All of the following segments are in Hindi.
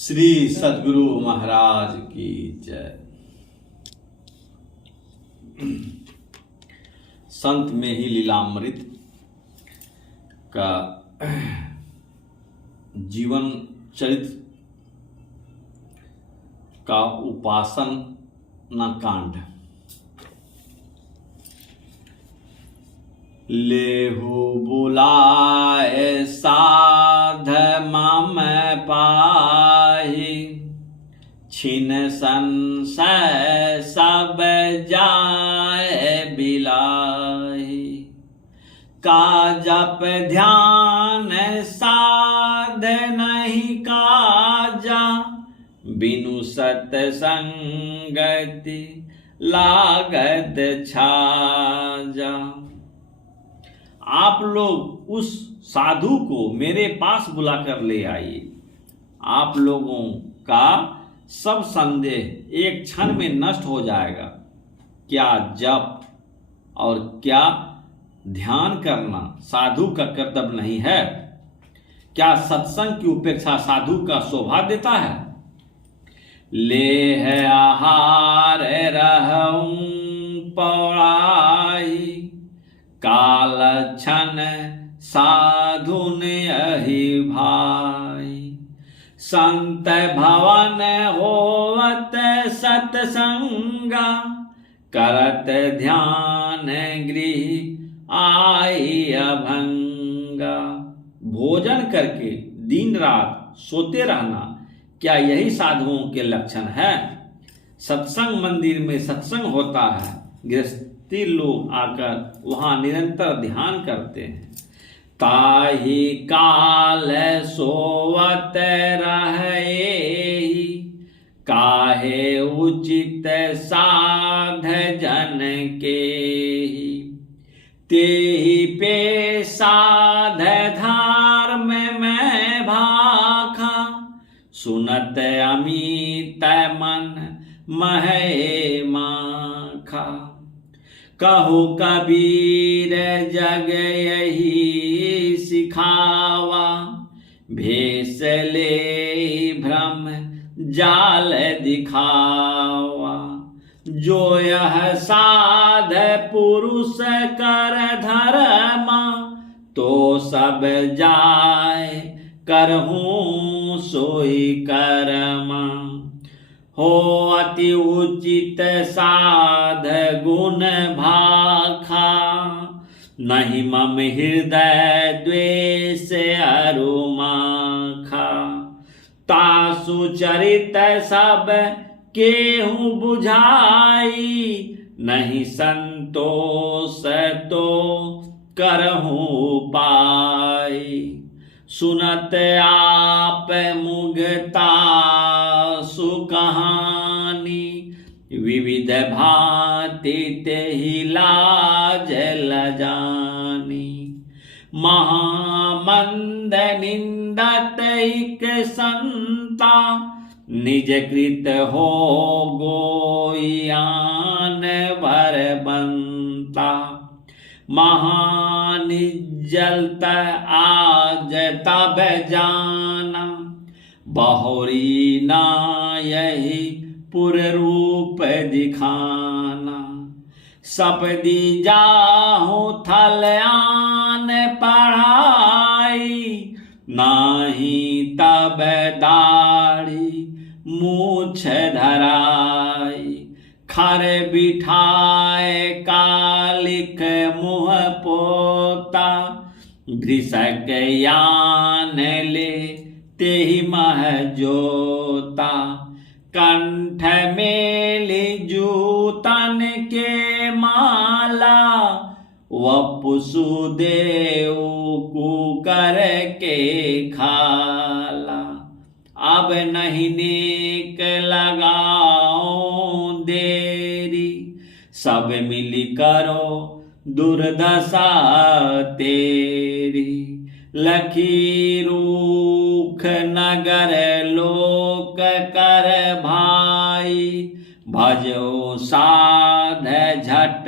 श्री सद्गुरु महाराज की जय। संत में ही लीलामृत का जीवन चरित्र का उपासना कांड। लेहु बुलाए साध मम पाहि, छिन संशय सब जाए बिलाहि। का जप ध्यान साध नहीं काजा, बिनु सत्संगति लागत छाजा। आप लोग उस साधु को मेरे पास बुलाकर ले आइए। आप लोगों का सब संदेह एक क्षण में नष्ट हो जाएगा। क्या जप और क्या ध्यान करना साधु का कर्तव्य नहीं है? क्या सत्संग की उपेक्षा साधु का शोभा देता है? ले है आहार रहूं पौड़ाई, काल क्षण साधु ने अहि भाई। संत भवन होवत सतसंगा, करत ध्यान गृह आई अभंगा। भोजन करके दिन रात सोते रहना, क्या यही साधुओं के लक्षण है? सत्संग मंदिर में सत्संग होता है, गृहस्थी लोग आकर वहां निरंतर ध्यान करते हैं। ताहि काल सोवत रहे, काहे उचित साध जन के। तेहि पे साध धर्म में भाखा, सुनत अमित मन महे माखा। कहु कबीर जग यही सिखावा, भेष ले भ्रम जाल दिखावा। जो यह साध पुरुष कर धर्मा, तो सब जाय करहूं सोई कर्मा। हो अति उचित साध गुण भाखा, नहीं मम हृदय द्वेष अरुमाखा। तासु चरित सब केहू बुझाई, नहीं संतोष तो करहूं पाई। सुनत आप मुगता सुकहानी, विविध भांति तेहि लाज लजानी। महामंद निंदत एक संता, निज कृत हो गोयान भर बनता। महानिज्जलत आज तब जाना, बहुरी ना यही पुर रूप दिखाना। सपदी जाहु थल आन पढ़ाई, नाही तब दाढ़ी मूछ धराई। खर बिठाए कालिक मुह पोता, घृसक यान ले तेहि मह जोता। कंठ मेली जूतन के माला, वपुसुदेव कुकर के खाला। अब नहीं नेक लगाओ देरी, सब मिली करो दुर्दशा तेरी। लखी रूख नगर लोक कर भाई, भजो साध झट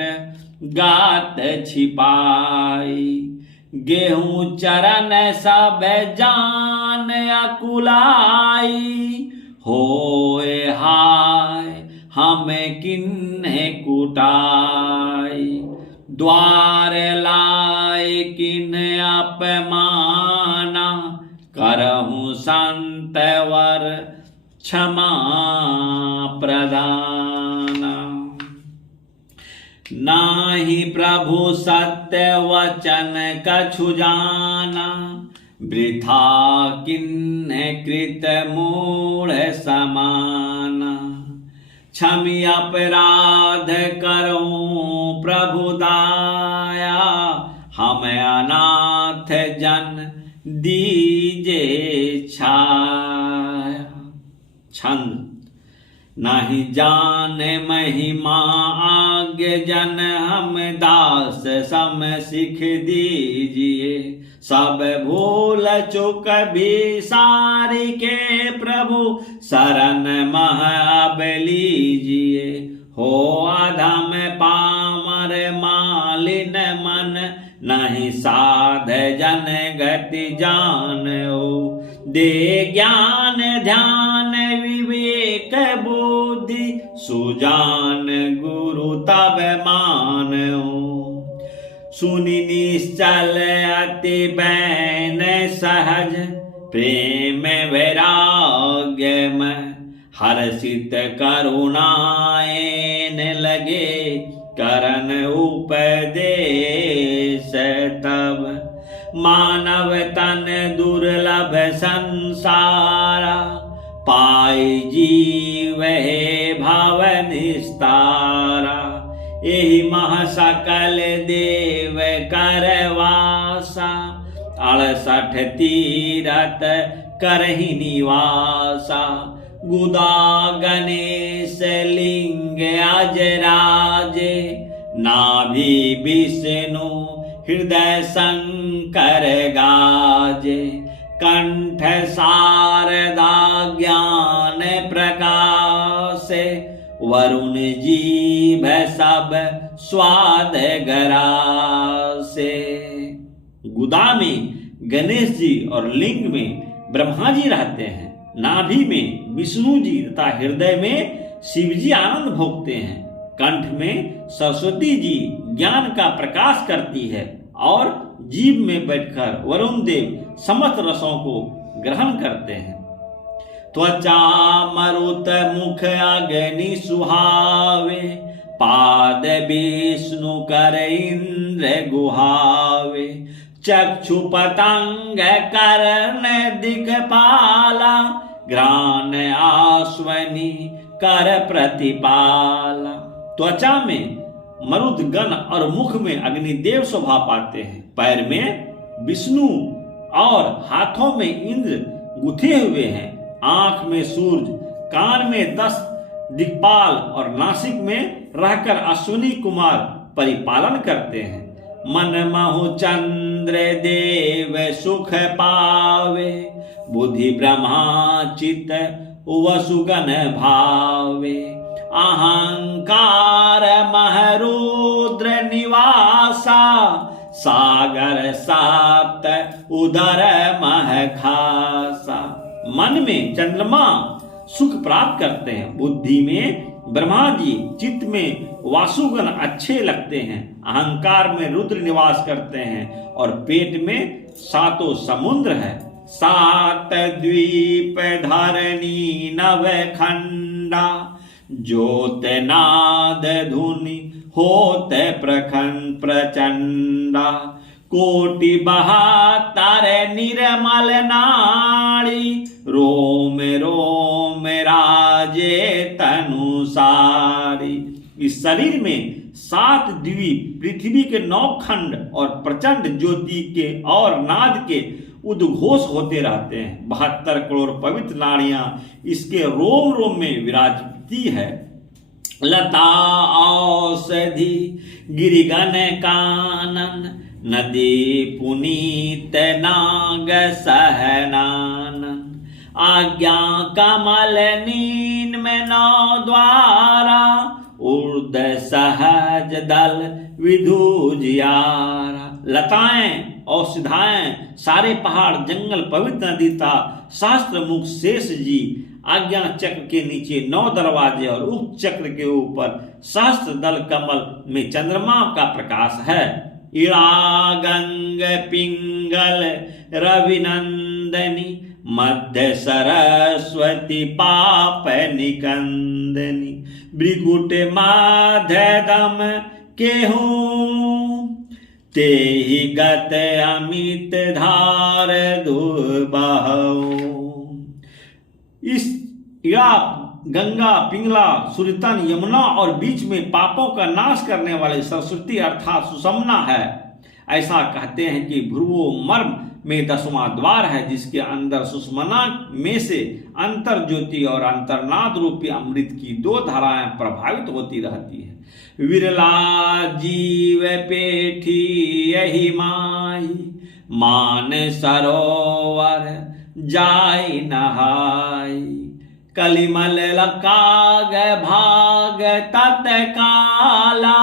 गात छिपाई। गेहूं चरण सब जान अकुलाई, होए हाय हमें किन्हे कुटाई, द्वार लाए किन्हे अपमाना, करहूं संत वर क्षमा प्रदाना। नाही प्रभु सत्य वचन कछु जाना, वृथा किन्हे कृत मूढ़ समाना, क्षमि अपराध करूं प्रभु दाया, हम अनाथ जन दीजे छाया। छंद। नहीं जाने महिमा आज्ञ जन, हम दास सम सिख दीजिए, सब भूल चुक भी सारी के प्रभु शरण मह अब लीजिए, हो अधम पामर मालिन मन, नहीं साध जन गति जानो, दे ज्ञान ध्यान विवेक बुद्धि, सुजान गुरु तब मानो, सुनि निश्चल अति बैन सहज, प्रेम वैराग्य में हर्षित करुणाएन लगे, करन उपदेश तब, मानव तन दुर्लभ संसारा, पाई जीव हे भव निस्तारा, एहि मह सकल देव करवासा, 68 तीरथ करहि निवासा, गुदा गणेश लिंग अजराजे, नाभि विष्णु हृदय शंकर गाजे, कंठ शारदा ज्ञान प्रकाशे, वरुण जीभ सब स्वाद गरासे। गुदा में गणेश जी और लिंग में ब्रह्मा जी रहते हैं, नाभि में विष्णु जी तथा हृदय में शिव जी आनंद भोगते हैं, कंठ में सरस्वती जी ज्ञान का प्रकाश करती है और जीभ में बैठकर वरुण देव समस्त रसों को ग्रहण करते हैं। त्वचा मरुत मुख अग्नि सुहावे, पाद विष्णु कर इंद्र गुहावे, चक्षु पतंग कर्ण दिक्पाला, घ्राण आश्वनी कर प्रतिपाला। त्वचा में मरुद गण और मुख में अग्निदेव शोभा पाते हैं, पैर में विष्णु और हाथों में इंद्र गुथे हुए हैं, आंख में सूर्य, कान में 10 दिक्पाल और नासिक में रहकर अश्विनी कुमार परिपालन करते हैं। मन महु चंद्र देव सुख पावे, बुद्धि ब्रह्मा चित वसुगन भावे, अहंकार महरुद्र निवासा, सागर साप्त उदर मह खासा। मन में चंद्रमा सुख प्राप्त करते हैं, बुद्धि में ब्रह्मा जी, चित्त में वासुगण अच्छे लगते हैं, अहंकार में रुद्र निवास करते हैं और पेट में 7 समुद्र है। 7 द्वीप धरणी नव खंडा, ज्योत नाद धुनि होत प्रखंड प्रचंडा, कोटि 72 निर्मल नाड़ी, रोम रोम राजे तनुसारी। इस शरीर में 7 द्वीप, पृथ्वी के 9 खंड और प्रचंड ज्योति के और नाद के उद्घोष होते रहते हैं। 72 करोड़ पवित्र नाड़ियां इसके रोम रोम में विराजती है। लता औषधि गिरिगण कानन, नदी पुनीत नाग सहनानन, आज्ञा कमल नीन में 9 द्वारा, उर्द सहज दल विधु जियारा। लताएं औषधाएं, सारे पहाड़, जंगल, पवित्र नदी था। शास्त्र मुख शेष जी, आज्ञा चक्र के नीचे 9 दरवाजे और उक्त चक्र के ऊपर सहस्त्र दल कमल में चंद्रमा का प्रकाश है। इड़ा गंग पिंगल रविनंदनी, मध्य सरस्वती पाप निकंदनी, भृकुट माधदम केहूं, ते ही गत अमित धार दुर्बाहु। इस इड़ा, गंगा, पिंगला, सुरतन, यमुना और बीच में पापों का नाश करने वाले सरस्वती अर्थात सुषमना है। ऐसा कहते हैं कि भ्रुवो मर्म में 10वां द्वार है, जिसके अंदर सुषमना में से अंतर ज्योति और अंतर्नाद रूपी अमृत की 2 धाराएं प्रभावित होती रहती है। विरला जीव पेठी यही माई, मान सरोवर जाय नहाई, कलिमल लकाग भाग तत्काला,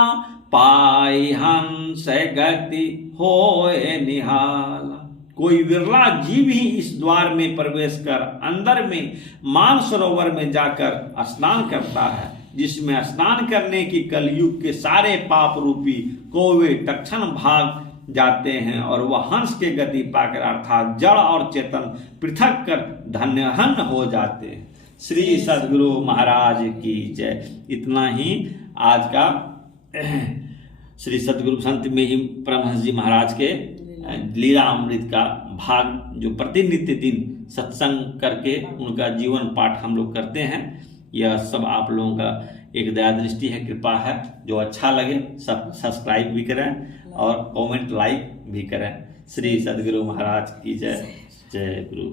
पाई हंस गति होए निहाला। कोई विरला जीव ही इस द्वार में प्रवेश कर अंदर में मानसरोवर में जाकर स्नान करता है, जिसमें स्नान करने की कलयुग के सारे पाप रूपी कौवे तत्क्षण भाग जाते हैं और वह हंस के गति पाकर अर्थात जड़ और चेतन पृथक कर धन्यहन हो जाते हैं। श्री सद्गुरु महाराज की जय। इतना ही आज का श्री सद्गुरु संत में ही परमहंस जी महाराज के लीला अमृत का भाग, जो प्रतिनित्य दिन सत्संग करके उनका जीवन पाठ हम लोग करते हैं। यह सब आप लोगों का एक दया दृष्टि है, कृपा है। जो अच्छा लगे सब सब्सक्राइब भी करें और कमेंट लाइक भी करें। श्री सद्गुरु महाराज की जय। जय गुरु।